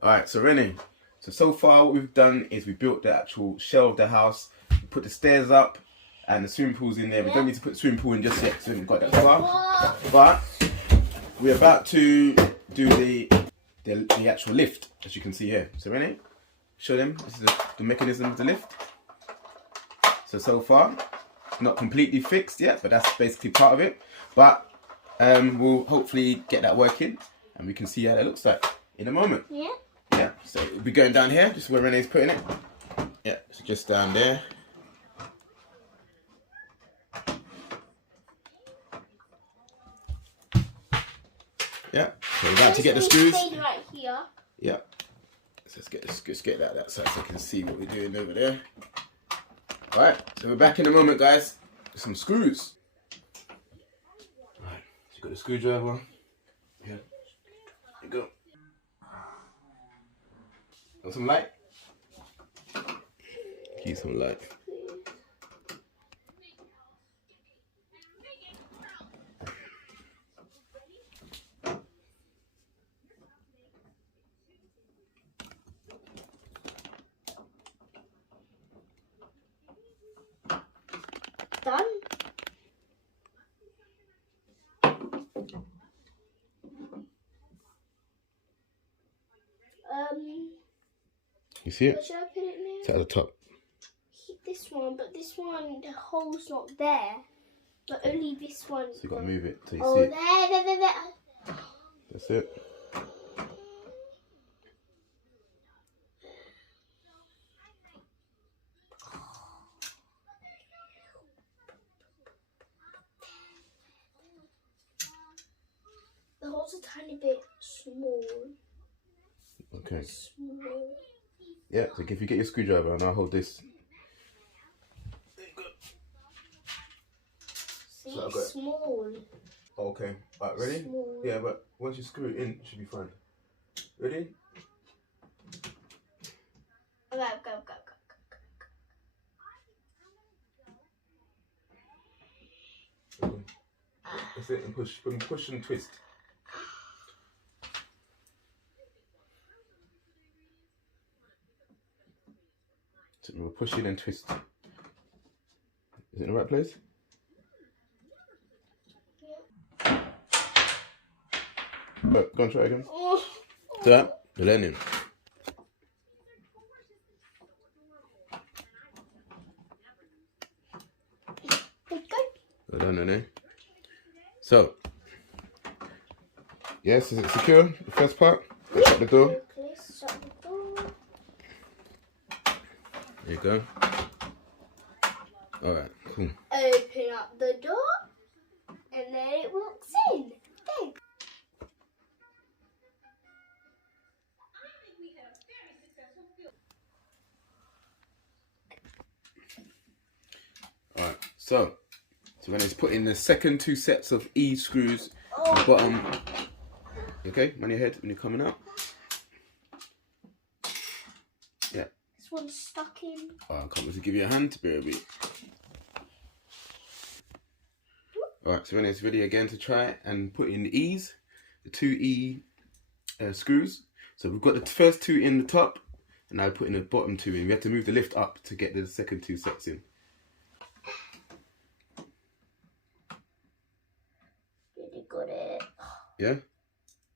Alright, so Renae, so far what we've done is we built the actual shell of the house, we put the stairs up and the swimming pool's in there. We don't need to put the swimming pool in just yet, so we've got that far. But we're about to do the actual lift, as you can see here. So Renae, show them, this is the mechanism of the lift. So far, not completely fixed yet, but that's basically part of it. But we'll hopefully get that working and we can see how that looks like in a moment. Yeah. Yeah, so we'll be going down here, just where Renae's putting it. Yeah, so just down there. Yeah, so we're about to get the screws. Right here. Yeah, so let's get that side so I can see what we're doing over there. Alright, so we're back in a moment, guys, with some screws. Alright, so you got the screwdriver. Yeah, there you go. Want some light? Keep some light. Done. You see it? Where should I put it now? It's at the top. This one, but this one, the hole's not there. But only this one. So you got to move it till you oh, see it. there. That's it. The hole's a tiny bit small. Okay. Small. Yeah, so if you get your screwdriver and I'll hold this. See, So I've it's got- small. Okay, alright, ready? Small. Yeah, but once you screw it in, it should be fine. Ready? Go. Okay. That's it, and push and twist. So we'll push in and twist. Is it in the right place? Right, go and try again. Oh. Do that. You're learning. Well done, Renae. So, yes, is it secure? The first part? Shut the door. Shut the door. There you go. Alright, cool. Open up the door, and then it walks in. There. Alright, so when it's put in the second two sets of E screws on the bottom. Okay, on your head when you're coming out. Yeah. This one's stuck in. Oh, I can't wait to give you a hand, baby. Alright, so when it's ready again to try and put in the E's, the two E screws. So we've got the first two in the top, and now putting the bottom two in. We have to move the lift up to get the second two sets in. Really got it. Yeah?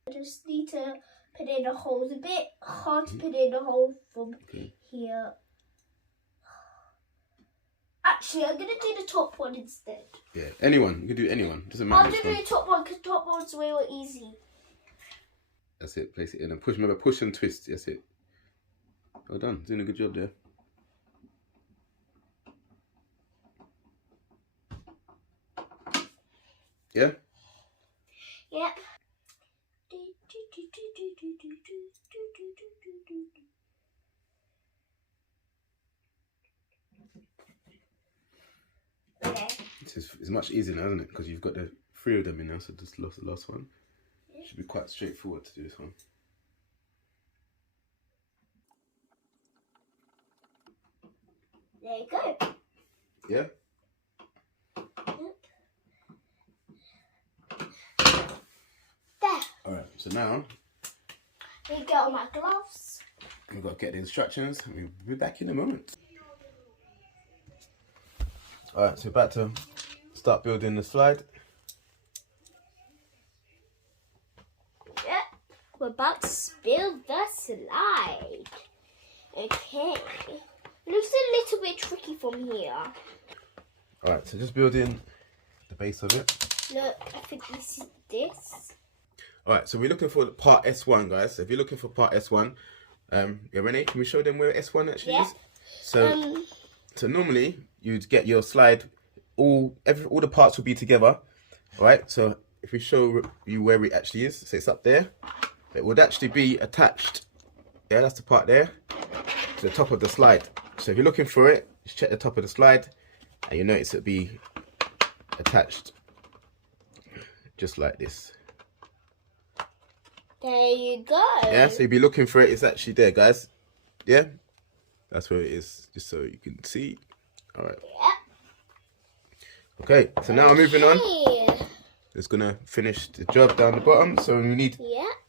I just need to put in the holes. A bit hard to put in the hole from here. Actually, I'm going to do the top one instead. Yeah, anyone. You can do anyone. Doesn't matter. I'm going to do the top one because top one's way more easy. That's it. Place it in and push. Remember, push and twist. That's it. Well done. Doing a good job there. Yeah? Yep. Okay. It's much easier now, isn't it? Because you've got the three of them in now, so just lost the last one. Yeah. Should be quite straightforward to do this one. There you go. Yeah? Yep. There. Alright, so now Let me get all my gloves. We've got to get the instructions. We'll be back in a moment. Alright, so we're about to start building the slide. Yep, we're about to build the slide. Okay. Looks a little bit tricky from here. Alright, so just building the base of it. Look, I think this is this. Alright, so we're looking for part S1, guys. So if you're looking for part S1, yeah, Renae, can we show them where S1 actually is? So, so normally you'd get your slide, all the parts will be together, right? So if we show you where it actually is, so it's up there, it would actually be attached. Yeah, that's the part there, to the top of the slide. So if you're looking for it, just check the top of the slide, and you notice it'll be attached, just like this. There you go. Yeah, so you'll be looking for it. It's actually there, guys. Yeah, that's where it is, just so you can see. All right. Yep. Okay, so now we're moving on. Just gonna finish the job down the bottom. So we need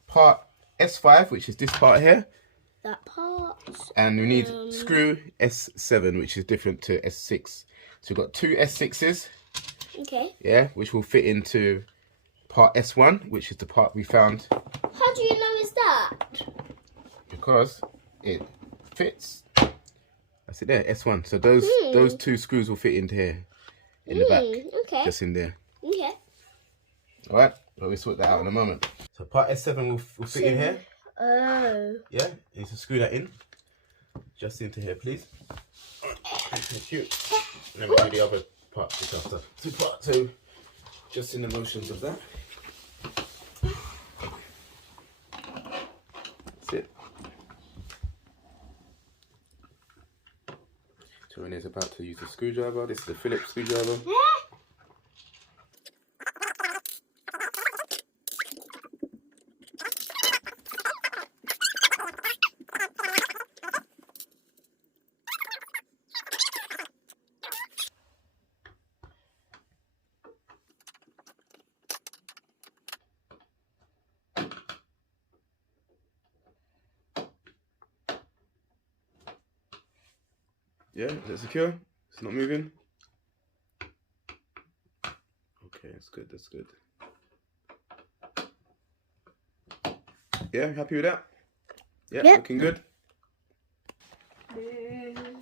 part S5, which is this part here. That part. And we need screw S7, which is different to S6. So we've got two S6s. Okay. Yeah, which will fit into part S1, which is the part we found. How do you know it's that? Because it fits. That's it there, S1. So those two screws will fit into here, in the back. Okay. Just in there. Okay. All right, but we'll sort that out in a moment. So part S7 will fit in here. Oh. Yeah, you need to screw that in. Just into here, please. Thank you. And then we'll do the other part just after. So part 2, just in the motions of that. That's it. So Renee's about to use the screwdriver. This is the Phillips screwdriver. Yeah, is it secure? It's not moving? Okay, that's good, that's good. Yeah, happy with that? Yeah, yep. Looking good.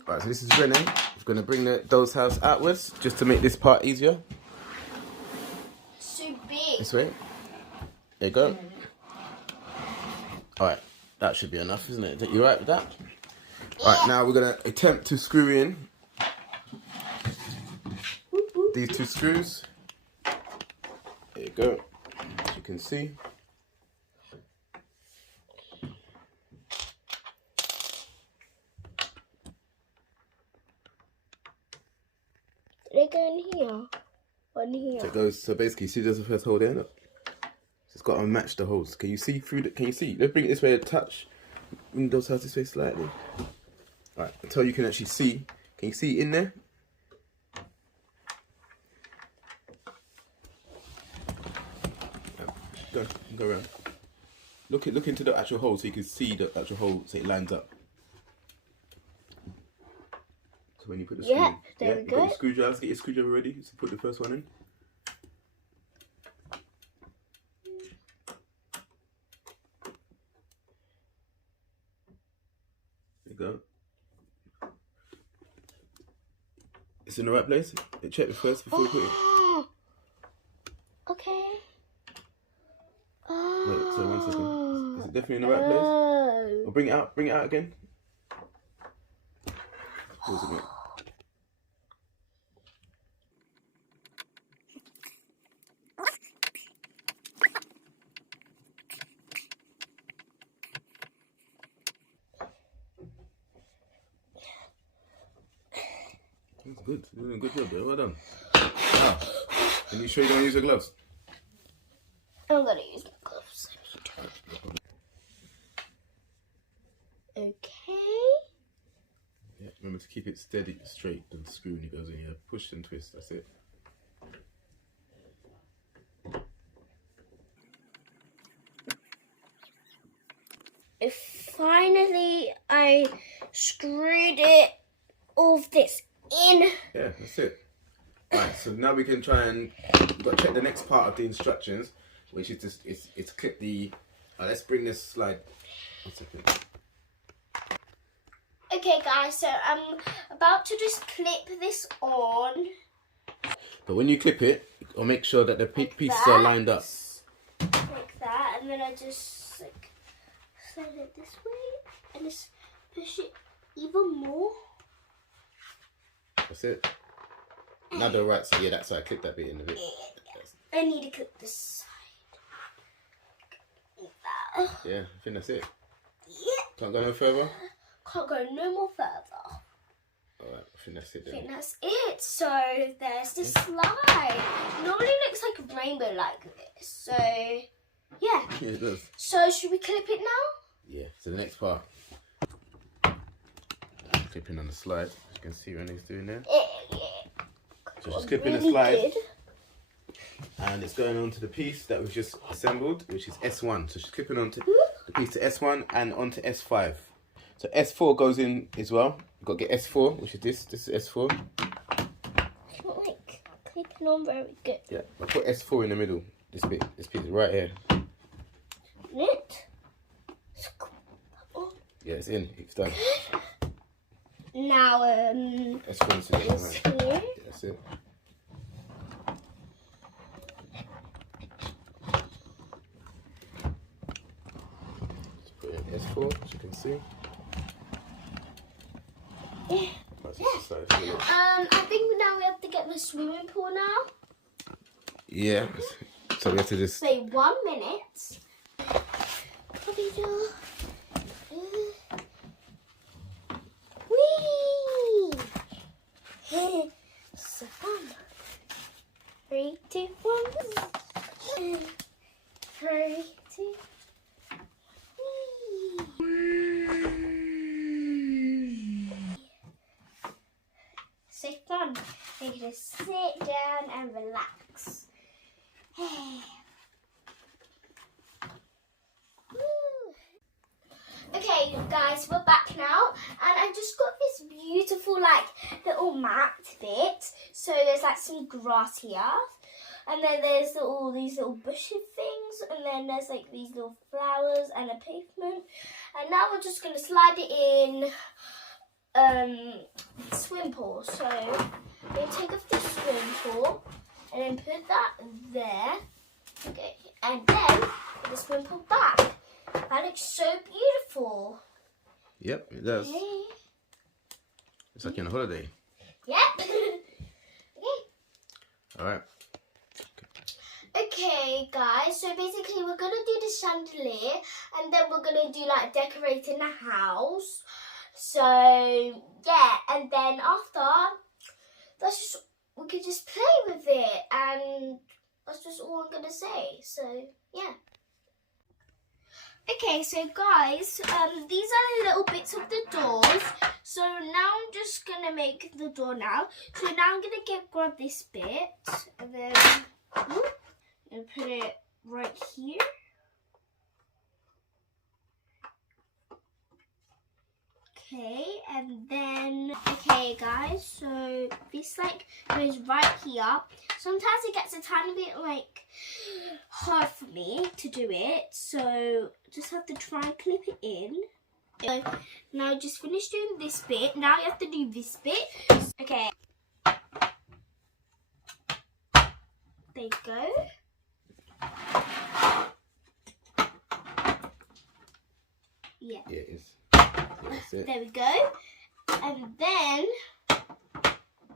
Alright, so this is Renae. We're going to bring the doll's house outwards just to make this part easier. So big. This way. There you go. Alright, that should be enough, isn't it? You alright with that? Alright, now we're going to attempt to screw in these two screws. There you go. As you can see. They go in here. Or in here. So it goes, so basically, see there's the first hole there? Look. It's got to match the holes. Can you see through the, can you see? Let's bring it this way a touch. Windows house this way slightly. Alright, until you can actually see. Can you see in there? Go around. Look into the actual hole so you can see the actual hole so it lines up. So when you put the screw in. There we go. Got your screwdriver. Get your screwdriver ready. So put the first one in. There you go. It's in the right place. Check it first before you put it. Okay. Wait, so 1 second. Is it definitely in the right place? Or bring it out. Bring it out again. Pause again. That's good. You're doing a good job there. Well done. Now, are you sure you don't use your gloves? I'm gonna use my gloves. Okay. Yeah, remember to keep it steady, straight, and screw when it goes in here. Push and twist, that's it. Finally, I screwed it, all of this in. Yeah, that's it. Alright, so now we can try and we've got to check the next part of the instructions, which is just it's clip the. Let's bring this slide. 1 second. Okay, guys, so I'm about to just clip this on. But when you clip it, or make sure that the Like pieces that. are lined up. Like that, and then I just like slide it this way and just push it even more. That's it. Now the right side, yeah, that side. Clip that bit in a bit. I need to clip this side. Like that. Yeah, I think that's it. Yeah. Can't go no further. Can't go no more further. Alright, I think that's it I then. think that's it. So there's the slide. It normally looks like a rainbow like this. So yeah. Yeah, it does. So should we clip it now? Yeah, so the next part. Clipping on the slide. As you can see Renee's doing there. Yeah. So she's clipping the slide. And it's going on to the piece that we've just assembled, which is S1. So she's clipping onto the piece to S1 and onto S5. So S4 goes in as well. You've got to get S4, which is this. This is S4. It's not like clipping on very good. Yeah, I'll put S4 in the middle. This bit, this piece right here. It? Yeah, it's in. It's done. Now, S4 is in. this Right. here. Yeah, that's it. Just put in S4, as you can see. That's just the size, isn't it? I think now we have to get the swimming pool now. Yeah. So we have to just. Wait 1 minute. Puppy dog. Whee! So fun. 3, 2, 1. 3, 2. So fun. You can just sit down and relax. Okay, guys, we're back now, and I just got this beautiful, like, little mat bit. So there's like some grass here, and then there's all these little bushy things, and then there's like these little flowers and a pavement. And now we're just gonna slide it in swim pool. So we'll take off the swim pool and then put that there. Okay, and then put the swim pool back. That looks so beautiful. Yep, it does. Okay. It's like you're on a holiday. Yep. Okay. Alright. Okay, guys. So basically, we're gonna do the chandelier, and then we're gonna do like decorating the house. So yeah, and then after, that's just we could just play with it, and that's just all I'm gonna say. So yeah. Okay, so guys, these are the little bits of the doors. So now I'm just gonna make the door now. So now I'm gonna grab this bit and then and put it right here. Okay, and then okay, guys. So this like goes right here. Sometimes it gets a tiny bit like hard for me to do it, so just have to try and clip it in. So now just finish doing this bit. Now you have to do this bit. Okay. There you go. Yeah. Yeah, it is. That's it. There we go. And then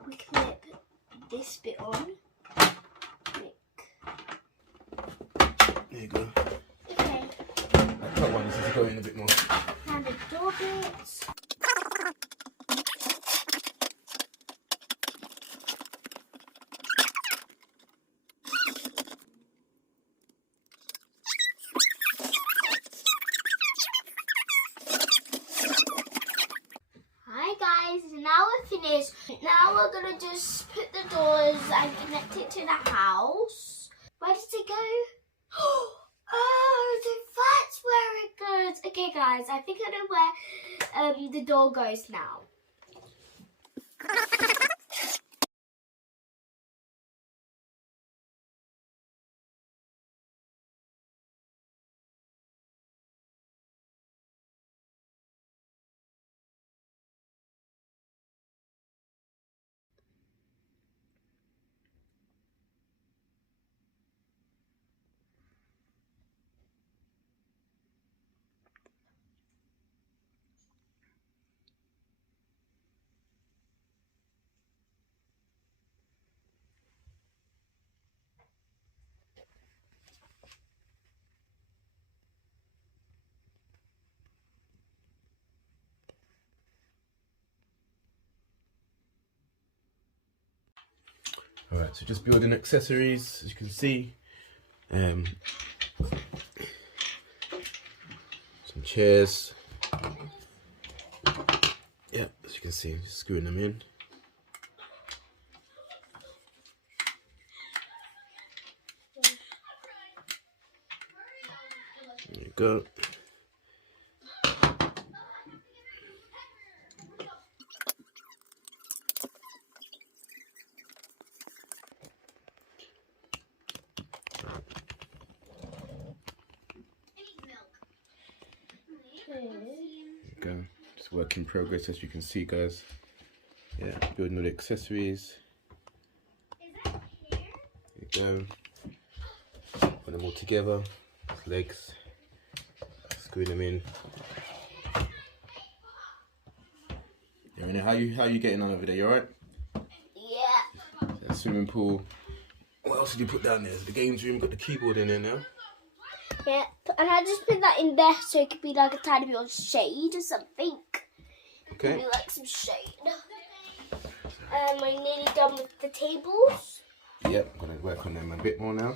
we clip this bit on. There you go. Okay. That top one needs to go in a bit more. And the door bits. Hi guys, now we're finished. Now we're gonna just put the doors and connect it to the house. Where does it go? Oh, so that's where it goes. Okay guys, I think I know where the door goes now. Alright, so just building accessories, as you can see. Some chairs. Yeah, as you can see, just screwing them in. There you go. Go. Just work in progress, as you can see, guys. Yeah, building all the accessories. There you go. Put them all together. Legs. Screw them in. Yeah, Renae, how you getting on over there? You alright? Yeah. That swimming pool. What else did you put down there? The games room, got the keyboard in there now. Yeah, and I just put that in there so it could be like a tiny bit of shade or something. Okay. Maybe like some shade. We're nearly done with the tables. Yep, I'm gonna work on them a bit more now.